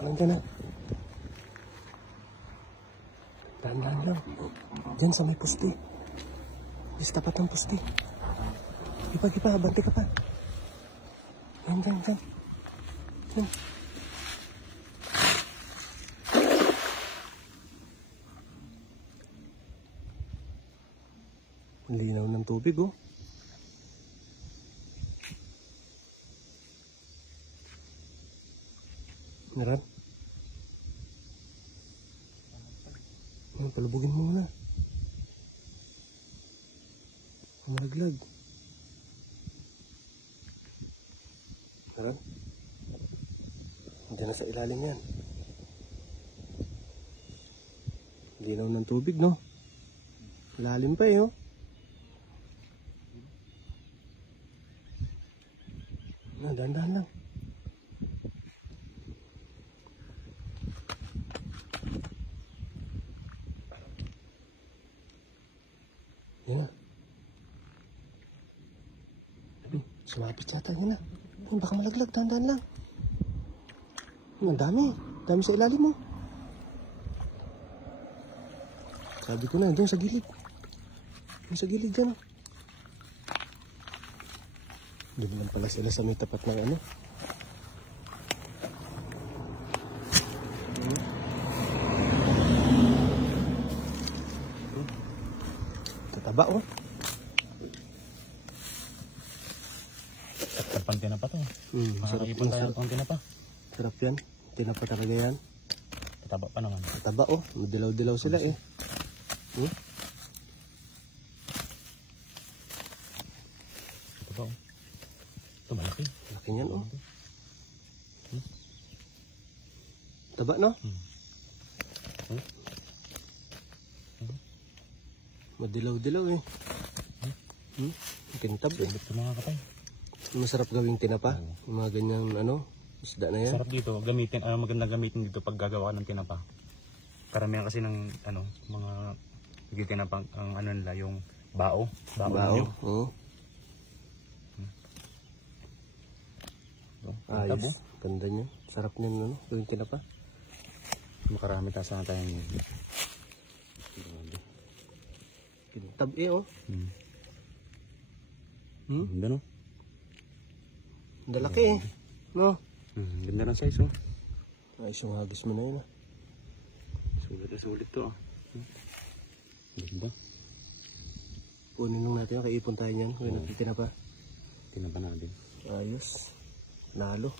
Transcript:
Nandiyan na. Dahan-dahan lang. Diyan sa may pusti. Diyan tapat ng pusti. Gipa, bante ka pa. Diyan. Diyan. Linaw ng tubig, oh. Naran? Palubugin mo muna. Malaglag. Naran? Diyan na sa ilalim yan. Linaw ng tubig, no? Lalim pa, eh, oh. Dahan-dahan lang. Yan na. Sumapit yata, yan na. Baka malaglag, dahan-dahan lang. Ang dami sa ilalim mo. Sabi ko na, doon sa gilid. Doon sa gilid dyan. Doon naman pala sila sa may tapat ng ano. Tataba, oh. Sarap tinapa to. Masarap ipon tayo ng tinapa. Sarap yan. Tinapa talaga yan. Tataba pa naman. Tataba, oh. Dilaw-dilaw sila, eh. Tataba, oh. Ito malaki. Malaki yan, oh. Taba, no? Madilaw-dilaw, eh. Kintab, eh. Ito mga kapay. Masarap gawing tinapa. Yung mga ganyang, ano, isda na yan. Sarap dito. Gamitin, maganda gamitin dito pag gagawa ka ng tinapa. Karamihan kasi ng, ano, mga tinapa, ang ano nila, yung bao. Bao, oo. Ayos. Ganda niya. Sarap niya, ano, gawing tinapa. Makarami sana tayong Kintab, eh, oh. Ganda, no? Dalaki, eh. No? Ganda ng size, oh. Ayos yung hagis mo na yun, ah. Sulit to, ah. Ganda. Punin lang natin, kaipon tayo niyan. Kung tinapa. Tinapa natin. Ayos. Nalo.